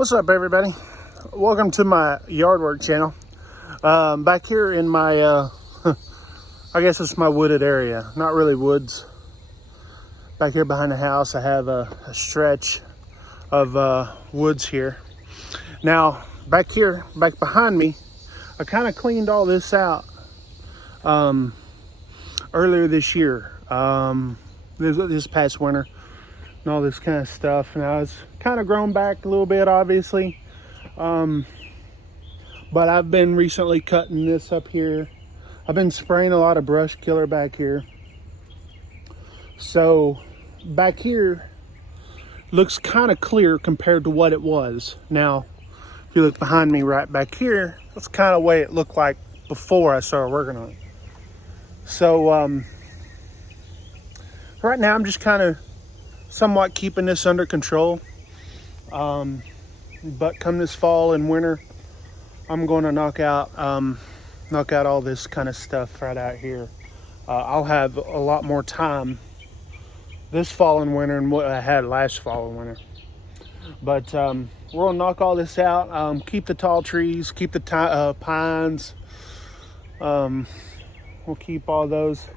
What's up, everybody? Welcome to my yard work channel. Back here in my I guess it's my wooded area, not really woods. Back here behind the house I have a stretch of woods here. Now back here, back behind me, I kind of cleaned all this out earlier this year, this past winter, and all this kind of stuff. Now it's kind of grown back a little bit, obviously, but I've been recently cutting this up here. I've been spraying a lot of brush killer back here. So back here looks kind of clear compared to what it was. Now if you look behind me right back here, that's kind of the way it looked like before I started working on it. So right now I'm just kind of somewhat keeping this under control, but come this fall and winter, I'm going to knock out all this kind of stuff right out here. I'll have a lot more time this fall and winter than what I had last fall and winter. But we're gonna knock all this out, keep the tall trees, keep the pines, we'll keep all those,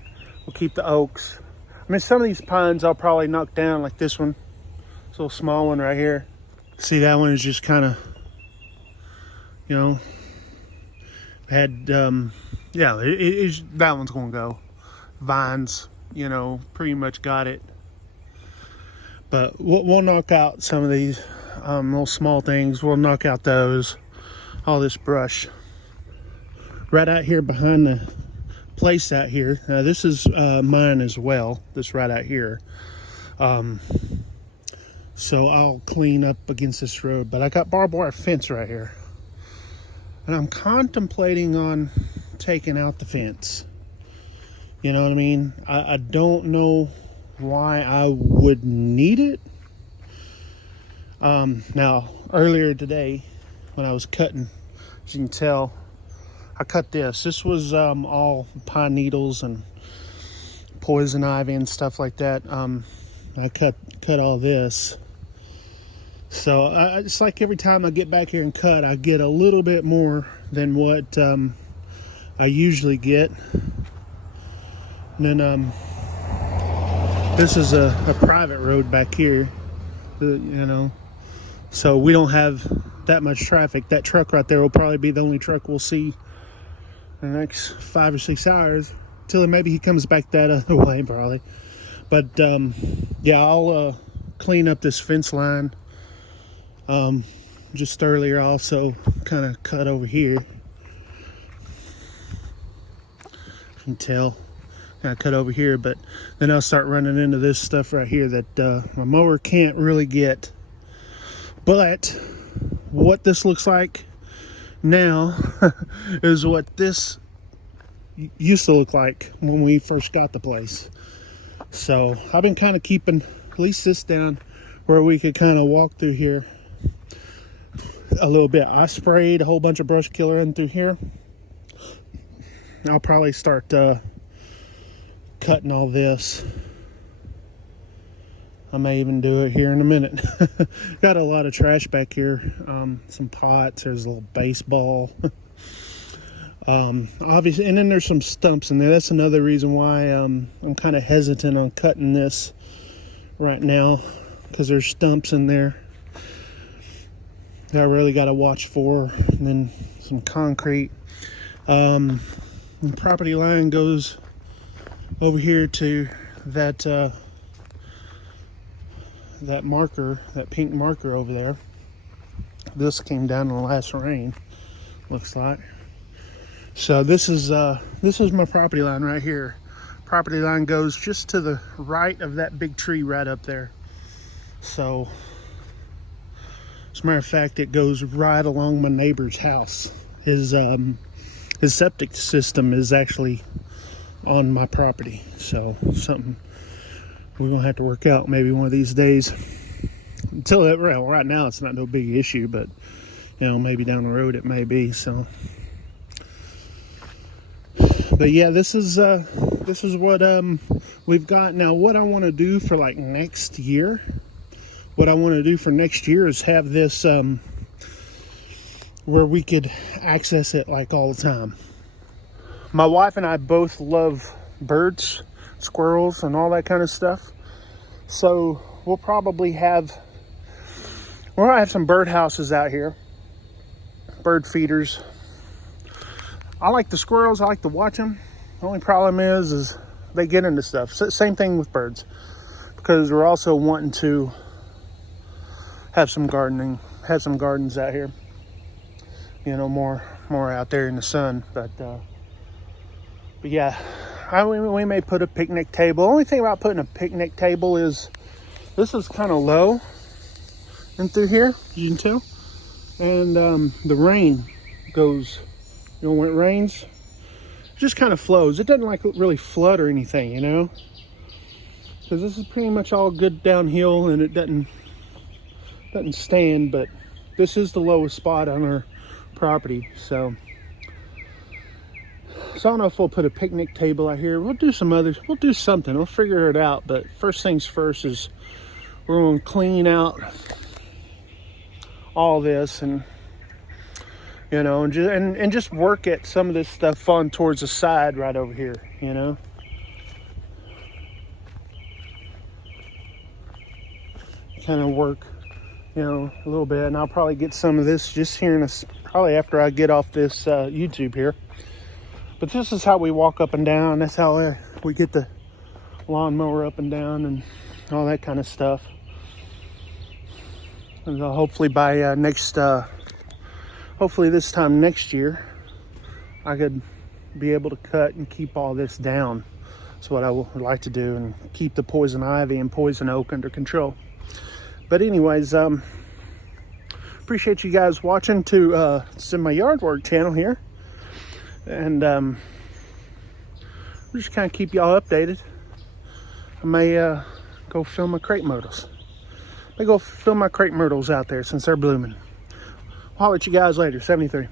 we'll keep the oaks. I mean, some of these pines I'll probably knock down, like this one, this little small one right here. See, that one is just kind of, you know, had yeah, that one's gonna go. Vines, you know, pretty much got it. But we'll knock out some of these little small things. We'll knock out those, all this brush right out here behind the place out here. This is mine as well, this right out here. So I'll clean up against this road, but I got barbed wire fence right here, and I'm contemplating on taking out the fence. You know what I mean? I don't know why I would need it. Now earlier today when I was cutting, as you can tell, I cut this. This was all pine needles and poison ivy and stuff like that. I cut all this. So it's like every time I get back here and cut, I get a little bit more than what I usually get. And then this is a private road back here, you know, so we don't have that much traffic. That truck right there will probably be the only truck we'll see in the next 5 or 6 hours, till maybe he comes back that other way probably. But yeah, I'll clean up this fence line. Just earlier also kind of cut over here, you can tell, kind of cut over here, but then I'll start running into this stuff right here that my mower can't really get. But what this looks like now is what this used to look like when we first got the place. So I've been kind of keeping at least this down where we could kind of walk through here a little bit. I sprayed a whole bunch of brush killer in through here. I'll probably start cutting all this. I may even do it here in a minute. Got a lot of trash back here, some pots, there's a little baseball. Obviously, and then there's some stumps in there. That's another reason why I'm kind of hesitant on cutting this right now, because there's stumps in there that I really got to watch for. And then some concrete. The property line goes over here to that that marker, that pink marker over there. This came down in the last rain, looks like. So this is my property line right here. Property line goes just to the right of that big tree right up there. So as a matter of fact, it goes right along my neighbor's house. His septic system is actually on my property. So something we're gonna have to work out maybe one of these days. Until that, well, right now it's not no big issue, but you know, maybe down the road it may be. So, but yeah, this is what we've got now. What I want to do for like next year, what I want to do for next year is have this where we could access it like all the time. My wife and I both love birds, squirrels, and all that kind of stuff. So we'll have some bird houses out here, bird feeders. I like the squirrels. I like to watch them. The only problem is they get into stuff. Same thing with birds, because we're also wanting to have some gardens out here. You know, more out there in the sun. But yeah, we may put a picnic table. Only thing about putting a picnic table is this is kind of low in through here, you can tell. And the rain goes, you know, when it rains, it just kind of flows. It doesn't like really flood or anything, you know, because this is pretty much all good downhill and it doesn't stand. But this is the lowest spot on our property, so I don't know if we'll put a picnic table out here. We'll do something. We'll figure it out. But first things first is we're going to clean out all this, and you know, and just work at some of this stuff on towards the side right over here, you know. Kind of work, you know, a little bit, and I'll probably get some of this just here probably after I get off this YouTube here. But this is how we walk up and down. That's how we get the lawnmower up and down and all that kind of stuff. And hopefully by hopefully this time next year, I could be able to cut and keep all this down. That's what I would like to do, and keep the poison ivy and poison oak under control. But anyways, appreciate you guys watching to it's in my yard work channel here. And just kind of keep y'all updated. I may go film my crepe myrtles. I may go film my crepe myrtles out there since they're blooming. I'll holler at you guys later. 73.